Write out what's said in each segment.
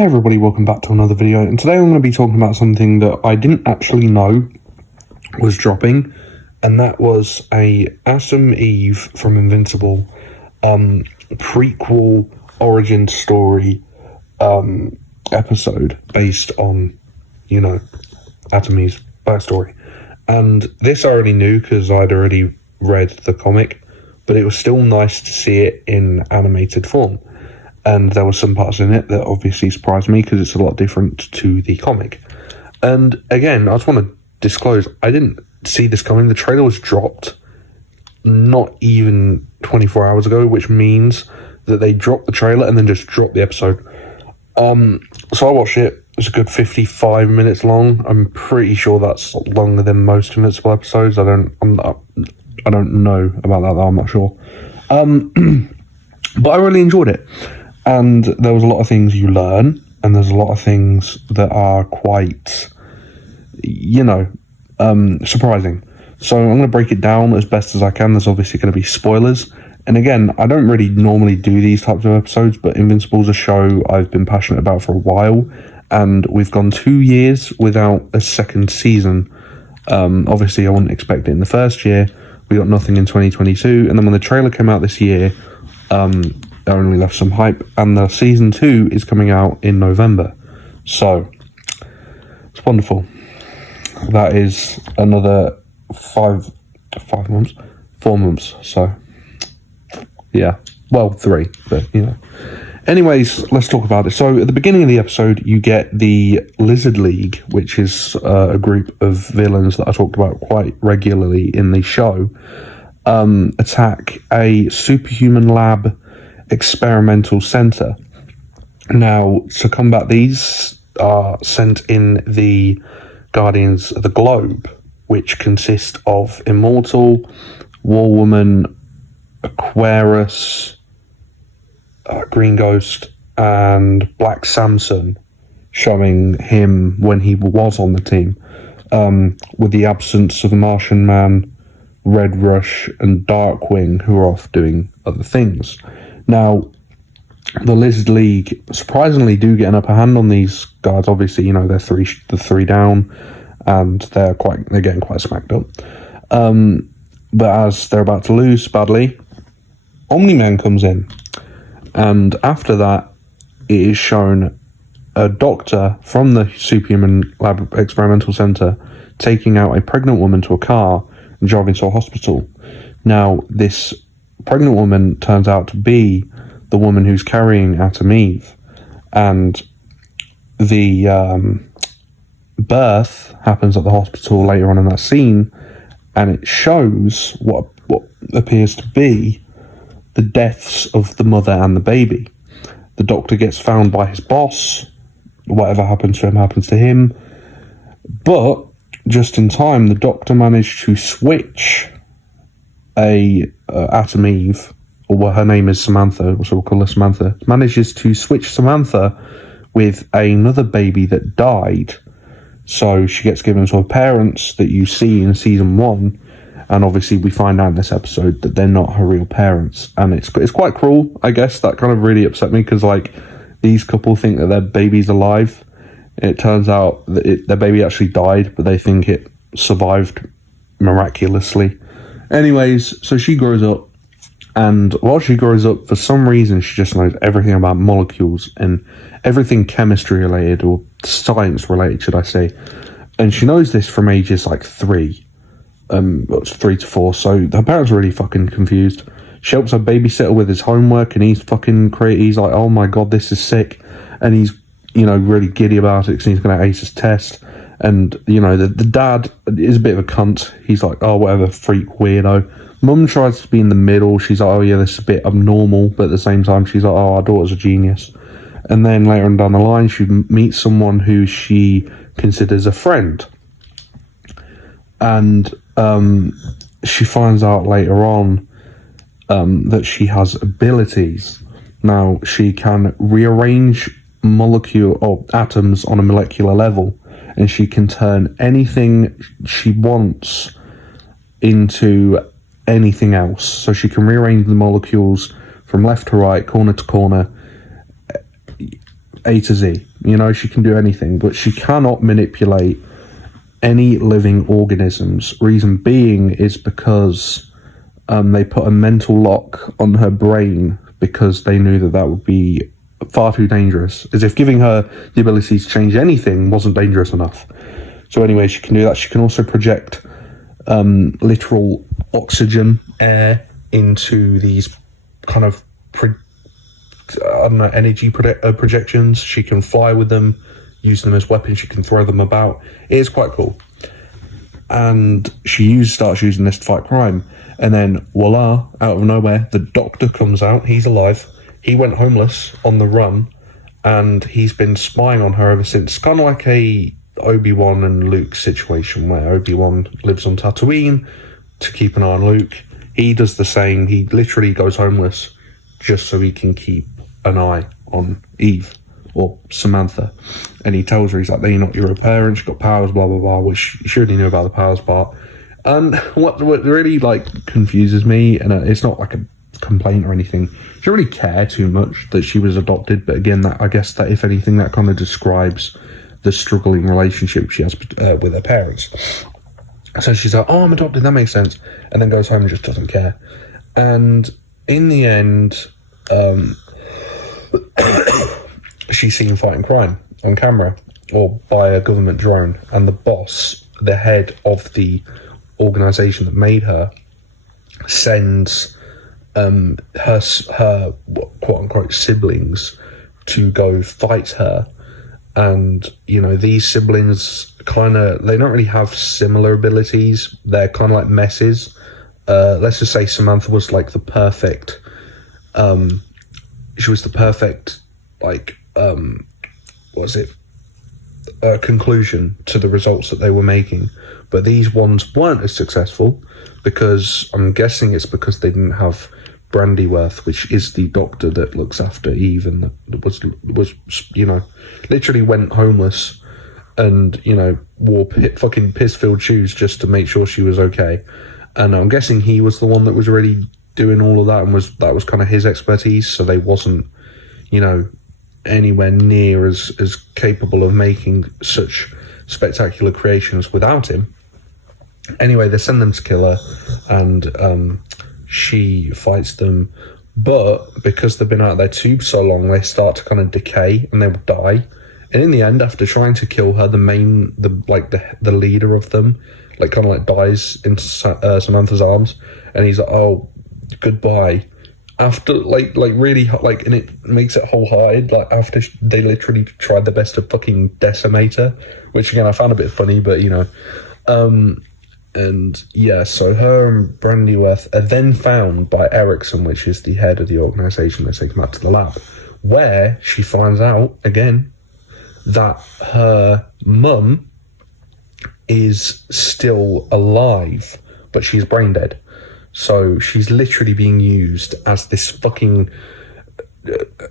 Hey everybody, welcome back to another video, and today I'm going to be talking about something that I didn't actually know was dropping, and that was a Atom Eve from Invincible prequel origin story episode based on, Atom Eve's backstory. And this I already knew because I'd already read the comic, but it was still nice to see it in animated form. And there were some parts in it that obviously surprised me because it's a lot different to the comic. And again, I just want to disclose, I didn't see this coming. The trailer was dropped not even 24 hours ago, which means that they dropped the trailer and then just dropped the episode. So I watched it. It's a good 55 minutes long. I'm pretty sure that's longer than most Invincible episodes. I don't know about that though. I'm not sure. But I really enjoyed it. And there was a lot of things you learn, and there's a lot of things that are quite, surprising. So I'm going to break it down as best as I can. There's obviously going to be spoilers. And again, I don't really normally do these types of episodes, but Invincible's a show I've been passionate about for a while. And we've gone 2 years without a second season. Obviously, I wouldn't expect it in the first year. We got nothing in 2022. And then when the trailer came out this year, I only left some hype, and the season 2 is coming out in November, so it's wonderful. That is another 4 months, so yeah, well, 3, but anyways, let's talk about it. So at the beginning of the episode you get the Lizard League, which is a group of villains that I talked about quite regularly in the show, attack a superhuman lab experimental center. Now, to combat these are sent in the Guardians of the Globe, which consist of Immortal, War Woman, Aquarius, Green Ghost, and Black Samson, showing him when he was on the team, with the absence of Martian Man, Red Rush, and Darkwing, who are off doing other things. Now, the Lizard League surprisingly do get an upper hand on these guards. Obviously, they're three down, and they're getting quite smacked up. But as they're about to lose badly, Omni-Man comes in, and after that, it is shown a doctor from the Superhuman Lab Experimental Center taking out a pregnant woman to a car and driving to a hospital. Now, this pregnant woman turns out to be the woman who's carrying Atom Eve, and the birth happens at the hospital later on in that scene, and it shows what appears to be the deaths of the mother and the baby. The doctor gets found by his boss. Whatever happens to him happens to him, but just in time, the doctor managed to switch Atom Eve, or her name is Samantha, so we'll call her Samantha, manages to switch Samantha with another baby that died. So she gets given to her parents that you see in season 1, and obviously we find out in this episode that they're not her real parents, and it's quite cruel, I guess. That kind of really upset me, because these couple think that their baby's alive, and it turns out that their baby actually died, but they think it survived miraculously. Anyways, so she grows up, and while she grows up, for some reason, she just knows everything about molecules and everything chemistry related, or science related, should I say. And she knows this from ages 3 to 4, so her parents are really fucking confused. She helps her babysitter with his homework, and he's like, oh my god, this is sick. And he's, really giddy about it because he's going to ace his test. And, the dad is a bit of a cunt. He's like, oh, whatever, freak, weirdo. Mum tries to be in the middle. She's like, oh, yeah, this is a bit abnormal. But at the same time, she's like, oh, our daughter's a genius. And then later on down the line, she meets someone who she considers a friend. And she finds out later on that she has abilities. Now, she can rearrange atoms on a molecular level, and she can turn anything she wants into anything else. So she can rearrange the molecules from left to right, corner to corner, A to Z. You know, she can do anything, but she cannot manipulate any living organisms. Reason being is because they put a mental lock on her brain because they knew that would be far too dangerous. As if giving her the ability to change anything wasn't dangerous enough. So anyway, she can do that. She can also project literal oxygen air into these kind of energy projections. She can fly with them, use them as weapons. She can throw them about. It is quite cool. And she starts using this to fight crime. And then voila, out of nowhere, the Doctor comes out. He's alive. He went homeless on the run, and he's been spying on her ever since. Kind of like a Obi-Wan and Luke situation, where Obi-Wan lives on Tatooine to keep an eye on Luke. He does the same. He literally goes homeless just so he can keep an eye on Eve or Samantha. And he tells her, he's like, you're not your parent, she's got powers, blah blah blah, which she already knew about the powers part. And what really confuses me, and it's not like a complaint or anything, she didn't really care too much that she was adopted. But again, I guess that if anything, that kind of describes the struggling relationship she has with her parents. So she's like, I'm adopted, that makes sense, and then goes home and just doesn't care. And in the end, she's seen fighting crime on camera or by a government drone, and the boss, the head of the organisation that made her, sends her quote-unquote siblings to go fight her. And, you know, these siblings they don't really have similar abilities. They're kind of like messes. Let's just say Samantha was like the perfect, conclusion to the results that they were making. But these ones weren't as successful because I'm guessing it's because they didn't have Brandyworth, which is the doctor that looks after Eve, and that was literally went homeless and, wore fucking piss-filled shoes just to make sure she was okay. And I'm guessing he was the one that was really doing all of that, and that was kind of his expertise, so they wasn't, anywhere near as capable of making such spectacular creations without him. Anyway, they send them to kill her, and she fights them, but because they've been out of their tube so long, they start to kind of decay and they will die. And in the end, after trying to kill her, the leader of them, dies in Samantha's arms, and he's like, "Oh, goodbye." After really and it makes it wholehearted. After they literally tried their best to fucking decimate her, which again I found a bit funny, but and yeah, so her and Brandyworth are then found by Erickson, which is the head of the organisation that takes them out to the lab, where she finds out again that her mum is still alive, but she's brain dead. So she's literally being used as this fucking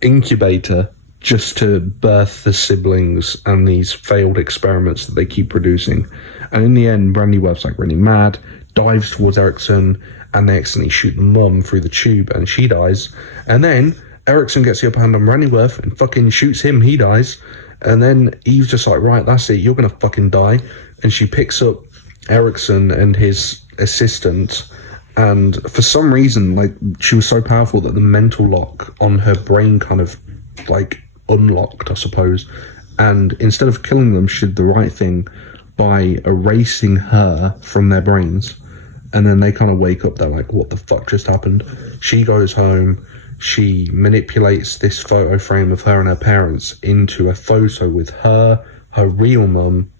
incubator just to birth the siblings and these failed experiments that they keep producing. And in the end, Brandyworth's really mad, dives towards Erickson, and they accidentally shoot the mum through the tube, and she dies. And then Erickson gets the upper hand on Brandyworth and fucking shoots him, he dies. And then Eve's just like, right, that's it, you're gonna fucking die. And she picks up Erickson and his assistant, and for some reason, she was so powerful that the mental lock on her brain kind of unlocked, I suppose. And instead of killing them, she did the right thing by erasing her from their brains. And then they kind of wake up, they're like, what the fuck just happened? She goes home, she manipulates this photo frame of her and her parents into a photo with her real mum,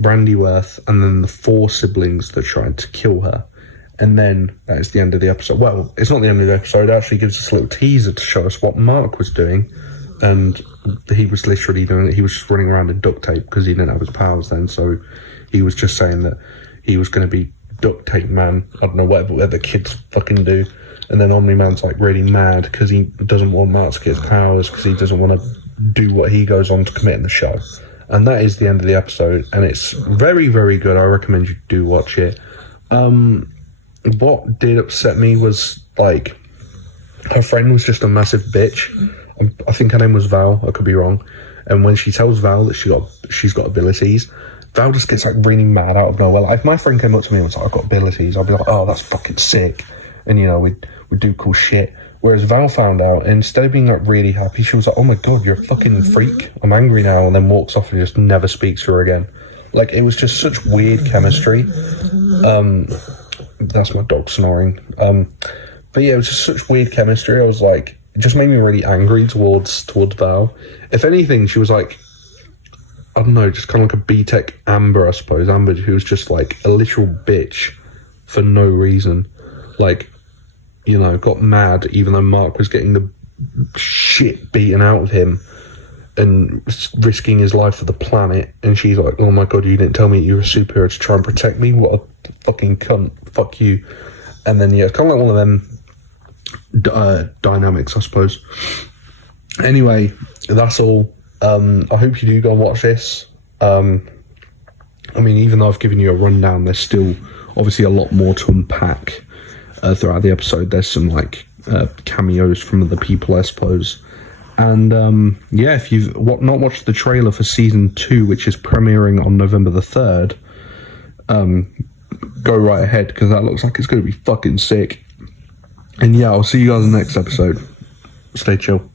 Brandyworth, and then the 4 siblings that tried to kill her. And then that is the end of the episode. Well, it's not the end of the episode. It actually gives us a little teaser to show us what Mark was doing. And he was literally doing it. He was just running around in duct tape because he didn't have his powers then. So he was just saying that he was going to be duct tape man. I don't know, whatever kids fucking do. And then Omni-Man's really mad because he doesn't want Mark to get his powers because he doesn't want to do what he goes on to commit in the show. And that is the end of the episode. And it's very, very good. I recommend you do watch it. What did upset me was her friend was just a massive bitch. I think her name was Val, I could be wrong, And when she tells Val that she's got abilities, Val just gets like really mad out of nowhere. Like if my friend came up to me and was like, "I've got abilities," I'd be like, "Oh, that's fucking sick," and we'd do cool shit. Whereas Val found out, and instead of being like really happy, she was like, "Oh my god, you're a fucking freak. I'm angry now," and then walks off and just never speaks to her again. Like it was just such weird chemistry. That's my dog snoring. But yeah, it was just such weird chemistry. I was like, it just made me really angry towards Val. If anything, she was like, I don't know, just kind of like a B-Tech Amber, I suppose. Amber, who was just like a literal bitch for no reason. Like, got mad even though Mark was getting the shit beaten out of him and risking his life for the planet. And she's like, "Oh my god, you didn't tell me you were a superhero to try and protect me? What a fucking cunt. Fuck you." And then, yeah, it's kind of like one of them dynamics, I suppose. Anyway, that's all. I hope you do go and watch this. I mean, even though I've given you a rundown, there's still obviously a lot more to unpack throughout the episode. There's some like cameos from other people, I suppose. And yeah, if you've not watched the trailer for season 2, which is premiering on November the 3rd, go right ahead, because that looks like it's going to be fucking sick. And yeah, I'll see you guys in the next episode. Stay chill.